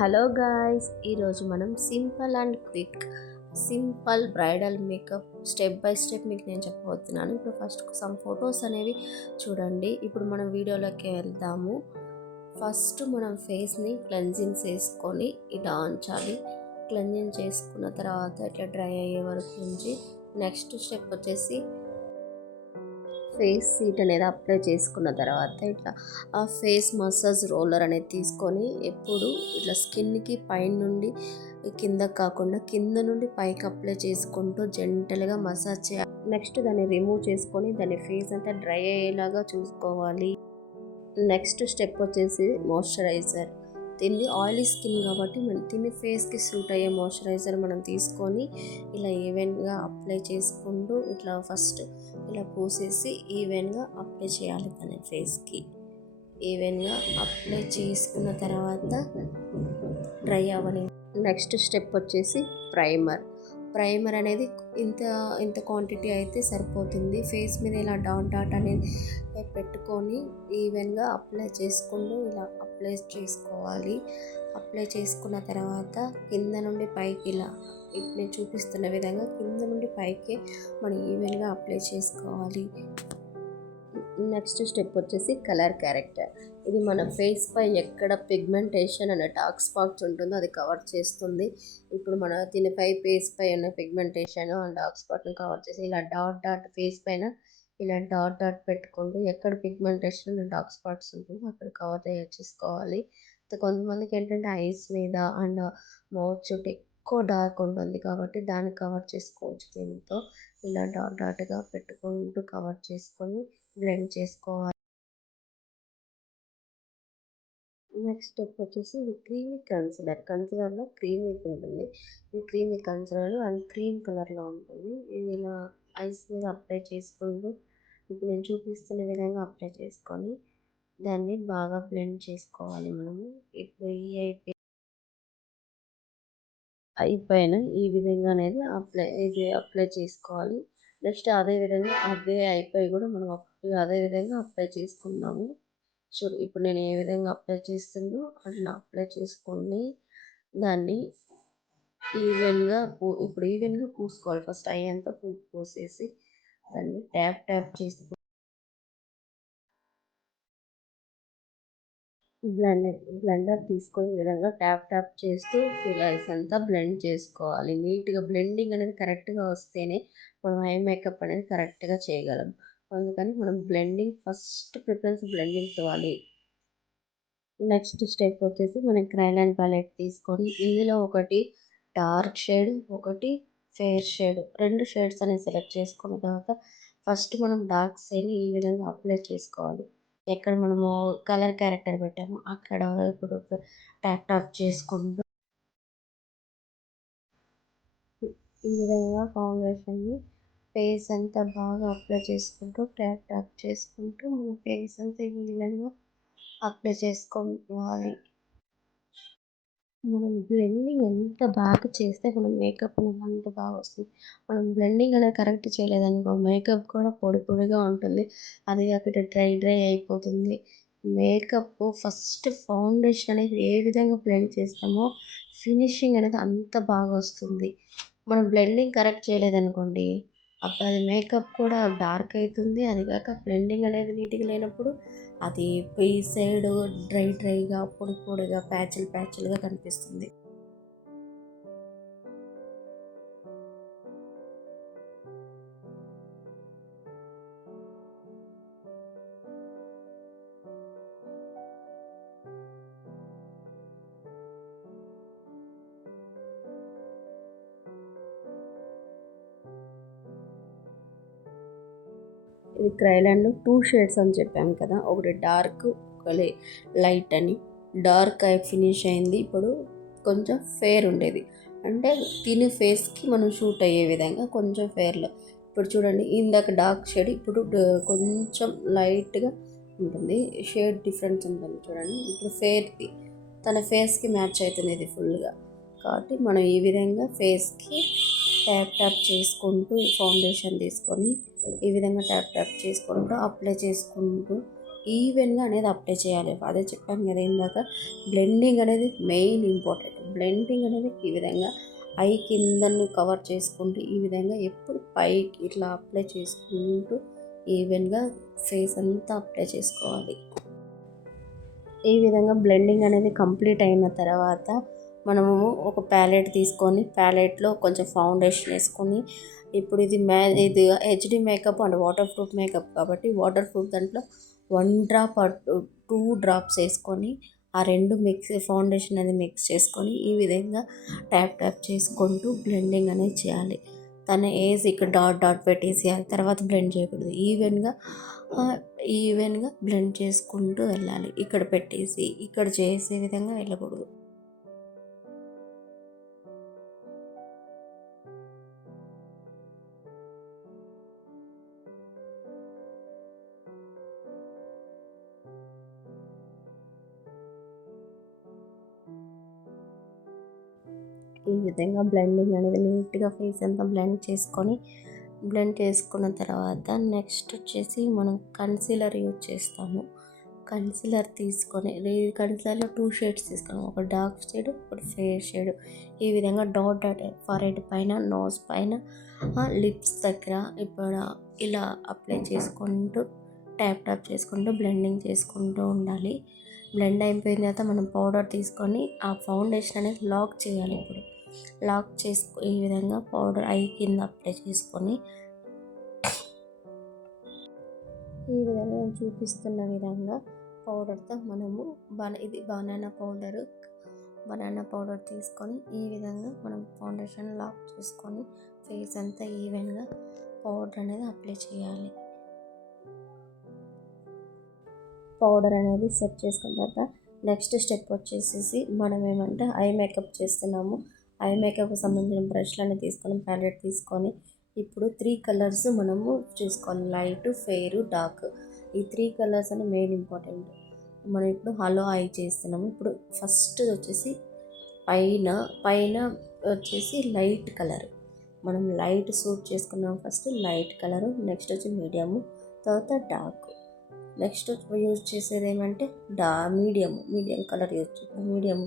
Hello guys, ఈరోజు మనం simple and quick bridal makeup step by step మీకు నేను చెప్పబోతున్నాను. ఇప్పుడు ఫస్ట్ సమ్ ఫొటోస్ అనేవి చూడండి. ఇప్పుడు మనం వీడియోలోకి వెళ్దాము. ఫస్ట్ మనం ఫేస్ని క్లెన్జింగ్ చేసుకొని ఇలా ఉంచాలి. క్లెన్జింగ్ చేసుకున్న తర్వాత ఇట్లా డ్రై అయ్యే వరకు ఉంచి నెక్స్ట్ స్టెప్ వచ్చేసి ఫేస్ సీట్ అనేది అప్లై చేసుకున్న తర్వాత ఇట్లా ఆ ఫేస్ మసాజ్ రోలర్ అనేది తీసుకొని ఎప్పుడు ఇట్లా స్కిన్కి పైన నుండి కింద కాకుండా కింద నుండి పైకి అప్లై చేసుకుంటూ జెంటల్గా మసాజ్ చేయాలి. నెక్స్ట్ దాన్ని రిమూవ్ చేసుకొని దాని ఫేస్ అంతా డ్రై అయ్యేలాగా చూసుకోవాలి. నెక్స్ట్ స్టెప్ వచ్చేసి మాయిశ్చరైజర్. దీన్ని ఆయిలీ స్కిన్ కాబట్టి మనం దీన్ని ఫేస్కి సూట్ అయ్యే మాయిశ్చరైజర్ మనం తీసుకొని ఇలా ఈవెన్గా అప్లై చేసుకుంటూ ఇట్లా ఫస్ట్ ఇలా పూసేసి ఈవెన్గా అప్లై చేయాలి. తన ఫేస్కి ఈవెన్గా అప్లై చేసుకున్న తర్వాత డ్రై అవ్వని. నెక్స్ట్ స్టెప్ వచ్చేసి ప్రైమర్ అనేది ఇంత ఇంత క్వాంటిటీ అయితే సరిపోతుంది. ఫేస్ మీద ఇలా డాట్ అనేది పెట్టుకొని ఈవెన్గా అప్లై చేసుకుంటూ ఇలా అప్లై చేసుకోవాలి. అప్లై చేసుకున్న తర్వాత కింద నుండి పైకి ఇలా ఇప్పుడు నేను చూపిస్తున్న విధంగా కింద నుండి పైకి మనం ఈవెన్గా అప్లై చేసుకోవాలి. నెక్స్ట్ స్టెప్ వచ్చేసి కలర్ క్యారెక్టర్. ఇది మన ఫేస్ పై ఎక్కడ పిగ్మెంటేషన్ అనే డార్క్ స్పాట్స్ ఉంటుందో అది కవర్ చేస్తుంది. ఇప్పుడు మన దీనిపై ఫేస్ పై ఉన్న పిగ్మెంటేషన్ అండ్ డార్క్ స్పాట్ని కవర్ చేసి ఇలా డాట్ ఫేస్ పైన ఇలా డాట్ పెట్టుకుంటూ ఎక్కడ పిగ్మెంటేషన్ డార్క్ స్పాట్స్ ఉంటుందో అక్కడ కవర్ చేసుకోవాలి. కొంతమందికి ఏంటంటే ఐస్ మీద అండ్ మౌత్ చుట్టూ ఎక్కువ డార్క్ ఉంటుంది కాబట్టి దాన్ని కవర్ చేసుకోవచ్చు. దీంతో ఇలా డాట్గా పెట్టుకుంటూ కవర్ చేసుకొని బ్లెండ్ చేసుకోవాలి. నెక్స్ట్ స్టెప్ వచ్చేసి ఇది క్రీమీ కన్సిలర్లో క్రీమీ ఉంటుంది. ఈ క్రీమీ కన్సిలర్ అండ్ క్రీమ్ కలర్లో ఉంటుంది. ఇది ఇలా ఐస్ మీద అప్లై చేసుకుంటూ ఇప్పుడు నేను చూపిస్తున్న విధంగా అప్లై చేసుకొని దాన్ని బాగా బ్లెండ్ చేసుకోవాలి. మనము ఇప్పుడు ఈ పైన ఈ విధంగా అనేది అప్లై చేసుకోవాలి. నెక్స్ట్ అదే ఐపై కూడా మనం అదే విధంగా అప్లై చేసుకున్నాము. చూడు ఇప్పుడు నేను ఏ విధంగా అప్లై చేస్తుందో అట్లా అప్లై చేసుకొని దాన్ని ఈవెన్గా పూసుకోవాలి. ఫస్ట్ అయ్యేంత పూసేసి దాన్ని ట్యాప్ చేసి బ్లెండర్ తీసుకొని విధంగా ట్యాప్ చేస్తూ ఫిలర్స్ అంతా బ్లెండ్ చేసుకోవాలి. నీట్గా బ్లెండింగ్ అనేది కరెక్ట్గా వస్తేనే మనం ఐ మేకప్ అనేది కరెక్ట్గా చేయగలం. అందుకని మనం ఫస్ట్ ప్రిఫరెన్స్ బ్లెండింగ్ ఇవ్వాలి. నెక్స్ట్ స్టెప్ వచ్చేసి మనం క్రైలాన్ ప్యాలెట్ తీసుకొని ఇందులో ఒకటి డార్క్ షేడ్ ఒకటి ఫెయిర్ షేడ్ 2 షేడ్స్ అనేది సెలెక్ట్ చేసుకున్న తర్వాత ఫస్ట్ మనం డార్క్ షేడ్ ఈ విధంగా అప్లై చేసుకోవాలి. ఎక్కడ మనము కలర్ క్యారెక్టర్ పెట్టామో అక్కడ ఇప్పుడు ట్యాప్ చేసుకుంటూ ఈ విధంగా ఫౌండేషన్ని ఫేస్ అంతా బాగా అప్లై చేసుకుంటూ ట్యాప్ చేసుకుంటూ మన ఫేస్ అంతా ఈ విధంగా అప్లై చేసుకోవాలి. మనం బ్లెండింగ్ ఎంత బాగా చేస్తే మనం మేకప్ అనేది అంత బాగా వస్తుంది. మనం బ్లెండింగ్ అనేది కరెక్ట్ చేయలేదనుకో మేకప్ కూడా పొడిగా ఉంటుంది. అది కాకుండా డ్రై అయిపోతుంది. మేకప్ ఫస్ట్ ఫౌండేషన్ అనేది ఏ విధంగా బ్లెండ్ చేస్తామో ఫినిషింగ్ అనేది అంత బాగా వస్తుంది. మనం బ్లెండింగ్ కరెక్ట్ చేయలేదనుకోండి అప్పుడు అది మేకప్ కూడా డార్క్ అవుతుంది. అది కాక బ్లెండింగ్ అనేది నీట్గా లేనప్పుడు అది ఈ సైడ్ డ్రైగా పొడిగా ప్యాచులుగా కనిపిస్తుంది. ఇది క్రైలాన్లో 2 షేడ్స్ అని చెప్పాము కదా, ఒకటి డార్క్ లైట్ అని. డార్క్ ఫినిష్ అయింది. ఇప్పుడు కొంచెం ఫేర్ ఉండేది అంటే తిని ఫేస్కి మనం షూట్ అయ్యే విధంగా కొంచెం ఫేర్లో. ఇప్పుడు చూడండి ఇందాక డార్క్ షేడ్ ఇప్పుడు కొంచెం లైట్గా ఉంటుంది. షేడ్ డిఫరెన్స్ ఉంటుంది చూడండి. ఇప్పుడు ఫేర్ది తన ఫేస్కి మ్యాచ్ అవుతుంది ఇది ఫుల్గా. కాబట్టి మనం ఈ విధంగా ఫేస్కి ట్యాప్ చేసుకుంటూ ఫౌండేషన్ తీసుకొని ఈ విధంగా ట్యాప్ చేసుకుంటూ అప్లై చేసుకుంటూ ఈవెన్గా అనేది అప్లై చేయాలి. అదే చెప్పాను కదా ఇందాక, బ్లెండింగ్ అనేది మెయిన్ ఇంపార్టెంట్. బ్లెండింగ్ అనేది ఈ విధంగా ఐ కిందను కవర్ చేసుకుంటూ ఈ విధంగా ఎప్పుడు పైకి ఇట్లా అప్లై చేసుకుంటూ ఈవెన్గా ఫేస్ అంతా అప్లై చేసుకోవాలి. ఈ విధంగా బ్లెండింగ్ అనేది కంప్లీట్ అయిన తర్వాత మనము ఒక ప్యాలెట్ తీసుకొని ప్యాలెట్లో కొంచెం ఫౌండేషన్ వేసుకొని, ఇప్పుడు ఇది HD makeup and water proof makeup కాబట్టి వాటర్ ప్రూఫ్ దాంట్లో 1 డ్రాప్ 2 డ్రాప్స్ వేసుకొని ఆ రెండు ఫౌండేషన్ అనేది మిక్స్ చేసుకొని ఈ విధంగా ట్యాప్ చేసుకుంటూ బ్లెండింగ్ అనేది చేయాలి. తన ఏజ్ ఇక్కడ డాట్ డాట్ పెట్టేసేయాలి. తర్వాత బ్లెండ్ చేయకూడదు. ఈవెన్గా బ్లెండ్ చేసుకుంటూ వెళ్ళాలి. ఇక్కడ పెట్టేసి ఇక్కడ చేసే విధంగా వెళ్ళకూడదు. ఈ విధంగా బ్లెండింగ్ అనేది నీట్గా ఫేస్ అంతా బ్లెండ్ చేసుకున్న తర్వాత నెక్స్ట్ వచ్చేసి మనం కన్సీలర్ యూజ్ చేస్తాము. కన్సీలర్ తీసుకొని కన్సీలర్లో 2 షేడ్స్ తీసుకున్నాం. ఒక డార్క్ షేడ్, ఒకటి ఫేర్ షేడ్. ఈ విధంగా డాట్ డాట్ ఫార్హెడ్ పైన, నోస్ పైన, లిప్స్ దగ్గర ఇప్పుడు ఇలా అప్లై చేసుకుంటూ ట్యాప్ చేసుకుంటూ బ్లెండింగ్ చేసుకుంటూ ఉండాలి. బ్లెండ్ అయిపోయిన తర్వాత మనం పౌడర్ తీసుకొని ఆ ఫౌండేషన్ అనేది లాక్ చేయాలి. ఇప్పుడు లాక్ ఈ విధంగా పౌడర్ ఐ కింద అప్లై చేసుకొని ఈ విధంగా నేను చూపిస్తున్న విధంగా పౌడర్తో మనము ఇది బనానా పౌడర్ తీసుకొని ఈ విధంగా మనం ఫౌండేషన్ లాక్ చేసుకొని ఫేస్ అంతా ఈవెన్గా పౌడర్ అనేది అప్లై చేయాలి. పౌడర్ అనేది సెట్ చేసుకున్న తర్వాత నెక్స్ట్ స్టెప్ వచ్చేసి మనం ఏమంటే ఐ మేకప్ చేస్తున్నాము. ఐ మేకప్కి సంబంధించిన బ్రష్లను తీసుకొని ప్యాలెట్ తీసుకొని ఇప్పుడు 3 కలర్స్ మనము చూసుకోవాలి. Light, fair, dark. ఈ 3 కలర్స్ అని మెయిన్ ఇంపార్టెంట్. మనం ఇప్పుడు హలో ఐ చేస్తున్నాము. ఇప్పుడు ఫస్ట్ వచ్చేసి పైన వచ్చేసి లైట్ కలర్, మనం లైట్ సూట్ చేసుకున్నాము. ఫస్ట్ లైట్ కలరు, నెక్స్ట్ వచ్చి మీడియము, తర్వాత డార్క్. నెక్స్ట్ యూజ్ చేసేది ఏమంటే మీడియం కలర్ యూజ్ చేస్తాం. మీడియం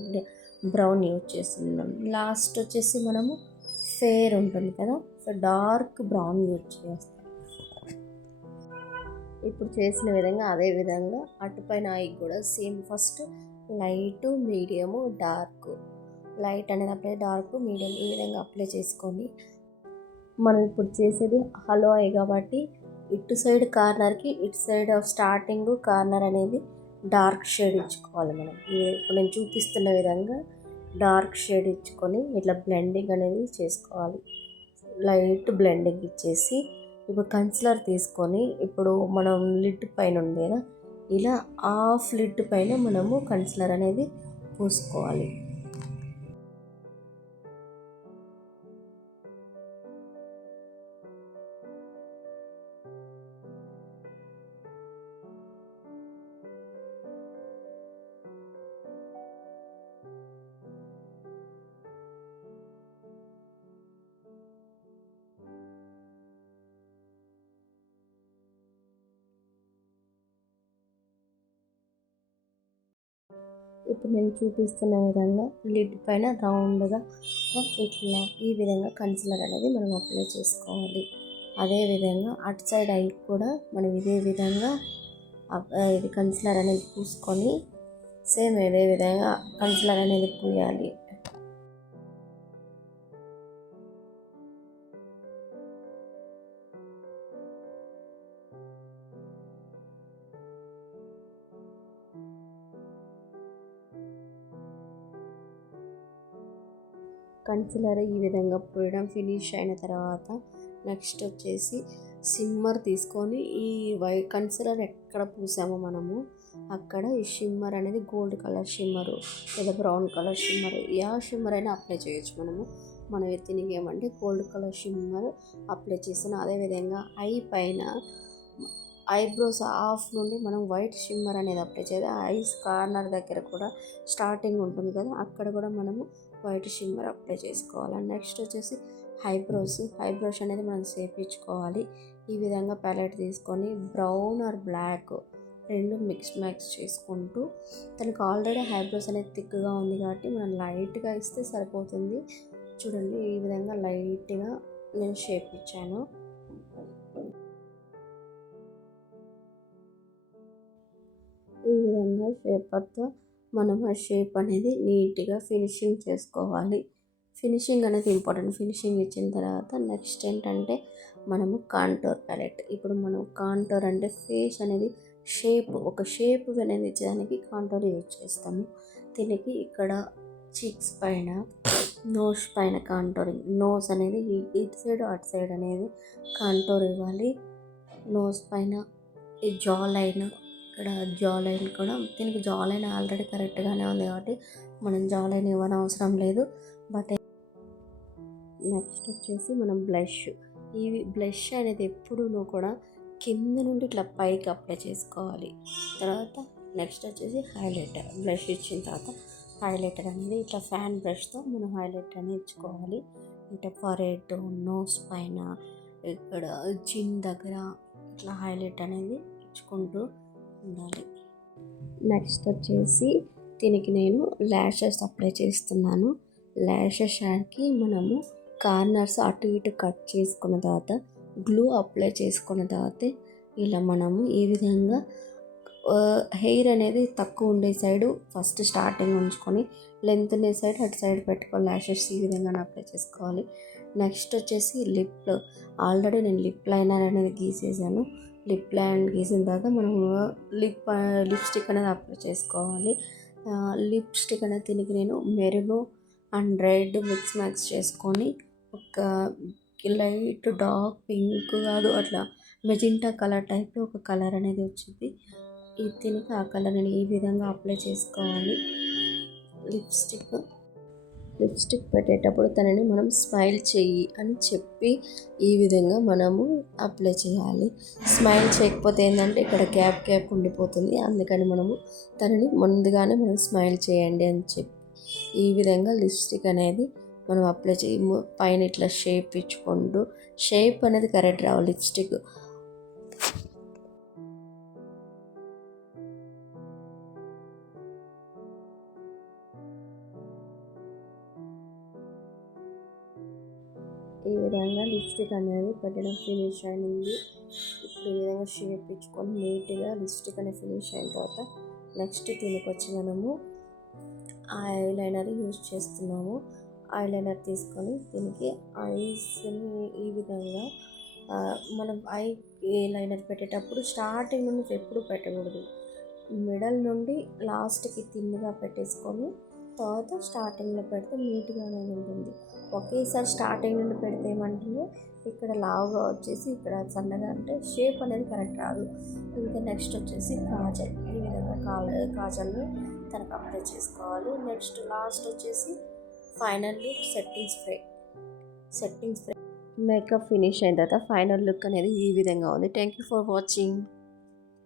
బ్రౌన్ యూజ్ చేస్తున్నాం. లాస్ట్ వచ్చేసి మనము ఫేర్ ఉంటుంది కదా, సో డార్క్ బ్రౌన్ యూజ్ చేస్తాం. ఇప్పుడు చేసిన విధంగా అదే విధంగా అటుపైన ఐకి కూడా same first light, medium, dark. Light అనేది అప్లై, డార్క్, మీడియం ఈ విధంగా అప్లై చేసుకొని మనం ఇప్పుడు చేసేది హలో ఐ కాబట్టి ఇటు సైడ్ కార్నర్కి ఇటు సైడ్ స్టార్టింగ్ కార్నర్ అనేది డార్క్ షేడ్ ఇచ్చుకోవాలి. మనం ఇప్పుడు నేను చూపిస్తున్న విధంగా డార్క్ షేడ్ ఇచ్చుకొని ఇట్లా బ్లెండింగ్ అనేది చేసుకోవాలి. లైట్ బ్లెండింగ్ ఇచ్చేసి ఇప్పుడు కన్సిలర్ తీసుకొని ఇప్పుడు మనం లిడ్ పైన ఉంది కదా, ఇలా హాఫ్ లిడ్ పైన మనము కన్సిలర్ అనేది పూసుకోవాలి. ఇప్పుడు నేను చూపిస్తున్న విధంగా లిడ్ పైన రౌండ్గా ఇట్లా ఈ విధంగా కన్సిలర్ అనేది మనం అప్లై చేసుకోవాలి. అదేవిధంగా అటు సైడ్ ఐ కూడా మనం ఇదే విధంగా ఇది కన్సిలర్ అనేది పూసుకొని సేమ్ ఇదే విధంగా కన్సిలర్ అనేది పూయాలి. కన్సిలర్ ఈ విధంగా పూయడం ఫినిష్ అయిన తర్వాత నెక్స్ట్ వచ్చేసి సిమ్మర్ తీసుకొని ఈ కన్సిలర్ ఎక్కడ పూసామో మనము అక్కడ ఈ షిమ్మర్ అనేది గోల్డ్ కలర్ షిమ్మరు లేదా బ్రౌన్ కలర్ షిమ్మర్, షిమ్మర్ అయినా అప్లై చేయొచ్చు. మనం దీనికి ఏమంటే గోల్డ్ కలర్ షిమ్మర్ అప్లై చేసిన అదేవిధంగా ఐ పైన ఐబ్రోస్ ఆఫ్ నుండి మనం వైట్ షిమ్మర్ అనేది అప్లై చేయాలి. ఐస్ కార్నర్ దగ్గర కూడా స్టార్టింగ్ ఉంటుంది కదా, అక్కడ కూడా మనము వైట్ షిమ్మర్ అప్లై చేసుకోవాలి. నెక్స్ట్ వచ్చేసి ఐబ్రోస్ అనేది మనం చేపించుకోవాలి. ఈ విధంగా ప్యాలెట్ తీసుకొని బ్రౌన్ ఆర్ బ్లాక్ రెండు మ్యాక్స్ చేసుకుంటూ, తనకు ఆల్రెడీ ఐబ్రోస్ అనేది థిక్గా ఉంది కాబట్టి మనం లైట్గా ఇస్తే సరిపోతుంది. చూడండి, ఈ విధంగా లైట్గా నేను షేప్ ఇచ్చాను. ఈ విధంగా షేపర్తో మనం ఆ షేప్ అనేది నీట్గా ఫినిషింగ్ చేసుకోవాలి. ఫినిషింగ్ అనేది ఇంపార్టెంట్. ఫినిషింగ్ ఇచ్చిన తర్వాత నెక్స్ట్ ఏంటంటే మనము కాంటోర్ ప్యాలెట్. ఇప్పుడు మనం కాంటోర్ అంటే ఫేస్ అనేది ఒక షేప్ అనేది ఇచ్చడానికి కాంటోర్ యూజ్ చేస్తాము. దీనికి ఇక్కడ చీక్స్ పైన, నోస్ పైన కాంటోరింగ్. నోస్ అనేది ఇటు సైడ్ అటు సైడ్ అనేది కాంటోర్ ఇవ్వాలి. నోస్ పైన ఈ జా లైన్, ఇక్కడ జా లైన్ కూడా, దీనికి జా లైన్ ఆల్రెడీ కరెక్ట్గానే ఉంది కాబట్టి మనం జా లైన్ ఇవ్వనవసరం లేదు. బట్ నెక్స్ట్ వచ్చేసి మనం బ్లష్. ఈ బ్లష్ అనేది ఎప్పుడూ కూడా కింద నుండి ఇట్లా పైకి అప్లై చేసుకోవాలి. తర్వాత నెక్స్ట్ వచ్చేసి హైలైటర్. బ్లష్ ఇచ్చిన తర్వాత హైలైటర్ అనేది ఇట్లా ఫ్యాన్ బ్రష్తో మనం హైలైటర్ అనేది ఇచ్చుకోవాలి. ఇట్లా ఫరెడ్, నోస్ పైన, ఇక్కడ చిన్ దగ్గర ఇట్లా హైలైట్ అనేది ఇచ్చుకుంటూ ఉండాలి. నెక్స్ట్ వచ్చేసి దీనికి నేను ల్యాషెస్ అప్లై చేస్తున్నాను. ల్యాషెస్కి మనము కార్నర్స్ అటు ఇటు కట్ చేసుకున్న తర్వాత గ్లూ అప్లై చేసుకున్న తర్వాత ఇలా మనము ఈ విధంగా హెయిర్ అనేది తక్కువ ఉండే సైడు ఫస్ట్ స్టార్టింగ్ ఉంచుకొని లెంత్ ఉండే సైడ్ అటు సైడ్ పెట్టుకోవాలి. ల్యాషెస్ ఈ విధంగా అప్లై చేసుకోవాలి. నెక్స్ట్ వచ్చేసి లిప్. ఆల్రెడీ నేను లిప్ లైనర్ అనేది గీసేసాను. లిప్ లైన్ గీసిన తర్వాత మనము లిప్స్టిక్ అనేది అప్లై చేసుకోవాలి. లిప్స్టిక్ అనేది దీనికి నేను మెరూన్ అండ్ రెడ్ మ్యాక్స్ చేసుకొని ఒక లైట్ డార్క్ పింక్ కాదు, అట్లా మెజెంటా కలర్ టైప్లో ఒక కలర్ అనేది వచ్చింది. ఇది దీనికి ఆ కలర్ నేను ఈ విధంగా అప్లై చేసుకోవాలి. లిప్స్టిక్ పెట్టేటప్పుడు తనని మనం స్మైల్ చెయ్యి అని చెప్పి ఈ విధంగా మనము అప్లై చేయాలి. స్మైల్ చేయకపోతే ఏంటంటే ఇక్కడ గ్యాప్ ఉండిపోతుంది. అందుకని మనము తనని ముందుగానే మనం స్మైల్ చేయండి అని చెప్పి ఈ విధంగా లిప్స్టిక్ అనేది మనం అప్లై పైన ఇట్లా షేప్ ఇచ్చుకుంటూ, షేప్ అనేది కరెక్ట్ రావాలి లిప్స్టిక్. ఈ విధంగా లిప్స్టిక్ అనేది పెట్టడం ఫినిష్ అయింది. ఇప్పుడు ఈ విధంగా షేప్ ఇచ్చుకొని నీట్గా లిప్స్టిక్ అనేది ఫినిష్ అయిన తర్వాత నెక్స్ట్ దీనికి వచ్చి మనము ఐలైనర్ యూజ్ చేస్తున్నాము. ఐలైనర్ తీసుకొని దీనికి ఐస్ని ఈ విధంగా మనం లైనర్ పెట్టేటప్పుడు స్టార్టింగ్ నుండి ఎప్పుడు పెట్టకూడదు. మిడల్ నుండి లాస్ట్కి తిన్నగా పెట్టేసుకొని తర్వాత స్టార్టింగ్లో పెడితే నీట్గా అనేది ఉంటుంది. ఒకేసారి స్టార్టింగ్ నుండి పెడితే ఏమంటే ఇక్కడ లావుగా వచ్చేసి ఇక్కడ సన్నగా అంటే షేప్ అనేది కరెక్ట్ రాదు. ఇంకా నెక్స్ట్ వచ్చేసి కాజల్. ఈ విధంగా కాజల్ని తనకు అప్లై చేసుకోవాలి. నెక్స్ట్ లాస్ట్ వచ్చేసి final look setting spray. Makeup finish అయిన తర్వాత ఫైనల్ లుక్ అనేది ఈ విధంగా ఉంది. Thank you for watching.